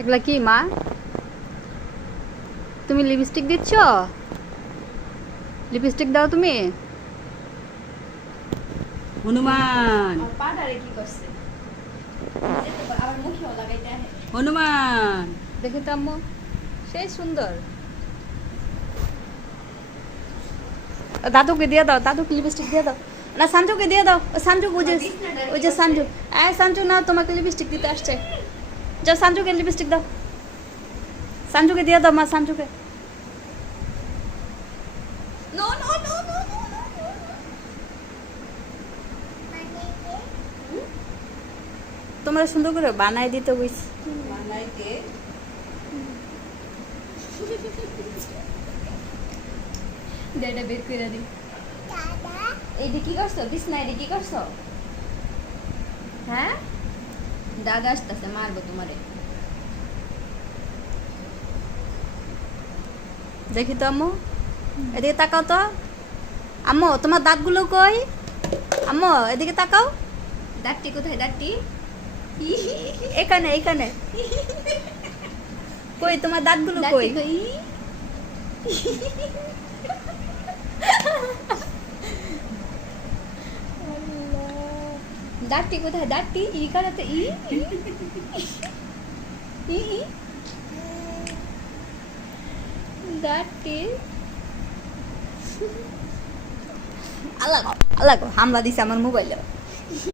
এগুলা কি মা? তুমি লিপস্টিক দিচ্ছ? লিপস্টিক দাও তুমি। হনুমান আর পাউডারে কি করছে? আবার মুখেও লাগাইতে আহে। হনুমান দেখি তো আম্মু, সেই সুন্দর। দাদুকে দিয়ে দাও, দাদুকে লিপস্টিক দিয়ে দাও। না সাঞ্জুকে দিয়ে দাও। সাঞ্জু ওই যে সাঞ্জু, সাঞ্জু না, তোমাকে লিপস্টিক দিতে আসছে। যাও সাঞ্জুকে লিপস্টিক দাও। সাঞ্জুকে দিয়ে দাও মা, সাঞ্জুকে। No no no no no no. তোমরা সুন্দর করে বানাই দিতে বুঝছি। বানাইতে দেটা বের করে দি। এইটা কি করছো? বিছনা এটা কি করছো? হ্যাঁ, দাগ আসতেছে, মারবো তোমারে। দেখি তো আম্মু, এদিকে তাকাও তো। আম্মু তোমার দাঁতগুলো কই? আম্মু এদিকে তাকাও। দাঁতটি কোথায়? দাঁতটি এখানে এখানে। কই তোমার দাঁতগুলো কই? দাঁতটি কই? দাঁতটি কোথায়? দাঁতটি ই করাতে ই ই ই ই। দাঁতটি আল্লাহ আল্লাহ হামলা দিছে আমার মোবাইলে।